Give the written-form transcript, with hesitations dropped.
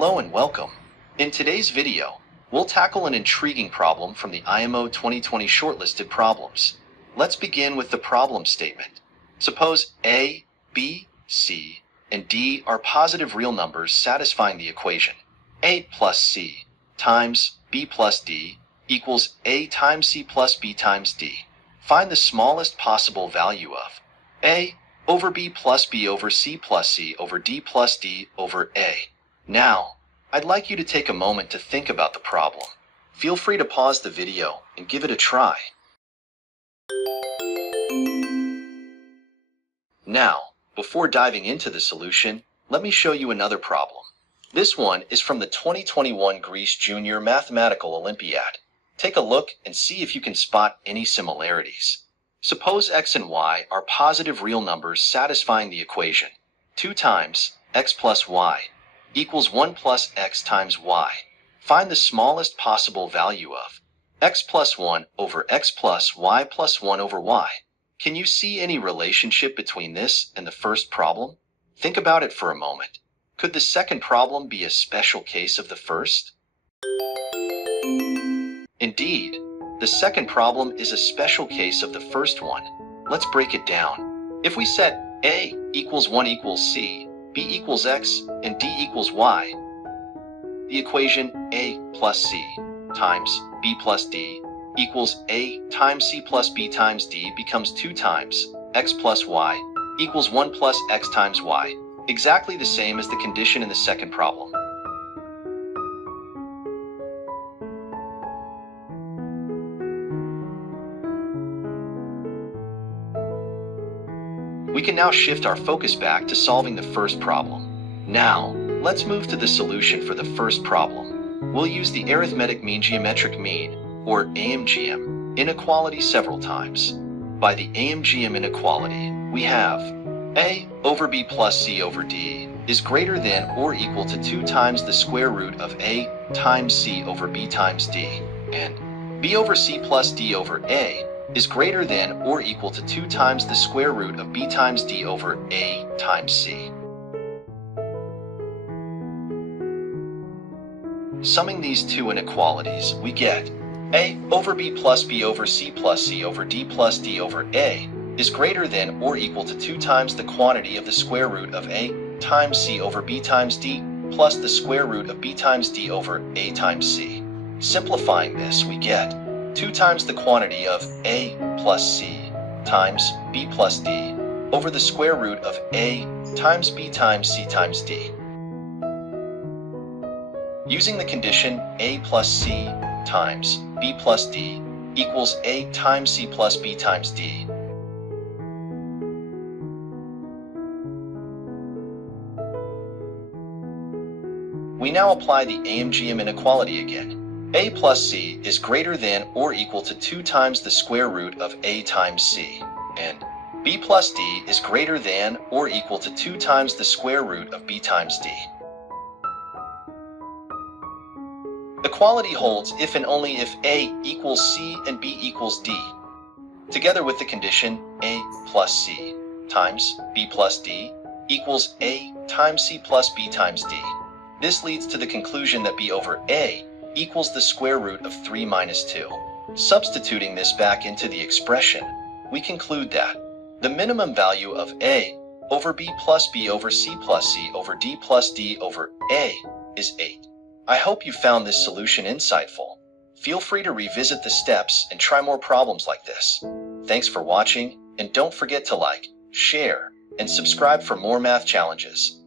Hello and welcome. In today's video, we'll tackle an intriguing problem from the IMO 2020 Shortlisted Problems. Let's begin with the problem statement. Suppose A, B, C, and D are positive real numbers satisfying the equation A plus C times B plus D equals A times C plus B times D. Find the smallest possible value of A over B plus B over C plus C over D plus D over A. Now, I'd like you to take a moment to think about the problem. Feel free to pause the video and give it a try. Now, before diving into the solution, let me show you another problem. This one is from the 2021 Greece Junior Mathematical Olympiad. Take a look and see if you can spot any similarities. Suppose x and y are positive real numbers satisfying the equation 2 times x plus y equals 1 plus x times y. Find the smallest possible value of x plus 1 over x plus y plus 1 over y. Can you see any relationship between this and the first problem? Think about it for a moment. Could the second problem be a special case of the first? Indeed, the second problem is a special case of the first one. Let's break it down. If we set A equals 1 equals C, B equals X, and D equals Y, the equation A plus C times B plus D equals A times C plus B times D becomes 2 times X plus Y equals 1 plus X times Y, exactly the same as the condition in the second problem. We can now shift our focus back to solving the first problem. Now, let's move to the solution for the first problem. We'll use the Arithmetic Mean-Geometric Mean, or AMGM, inequality several times. By the AMGM inequality, we have A over B plus C over D is greater than or equal to 2 times the square root of A times C over B times D, and B over C plus D over A is greater than or equal to 2 times the square root of B times D over A times C. Summing these two inequalities, we get A over B plus B over C plus C over D plus D over A is greater than or equal to 2 times the quantity of the square root of A times C over B times D plus the square root of B times D over A times C. Simplifying this, we get 2 times the quantity of A plus C times B plus D over the square root of A times B times C times D. Using the condition A plus C times B plus D equals A times C plus B times D, we now apply the AMGM inequality again. A plus C is greater than or equal to 2 times the square root of A times C, and B plus D is greater than or equal to 2 times the square root of B times D. Equality holds if and only if A equals C and B equals D. Together with the condition A plus C times B plus D equals A times C plus B times D. This leads to the conclusion that B over A equals the square root of 3 minus 2. Substituting this back into the expression, we conclude that the minimum value of A over B plus B over C plus C over D plus D over A is 8. I hope you found this solution insightful. Feel free to revisit the steps and try more problems like this. Thanks for watching, and don't forget to like, share, and subscribe for more math challenges.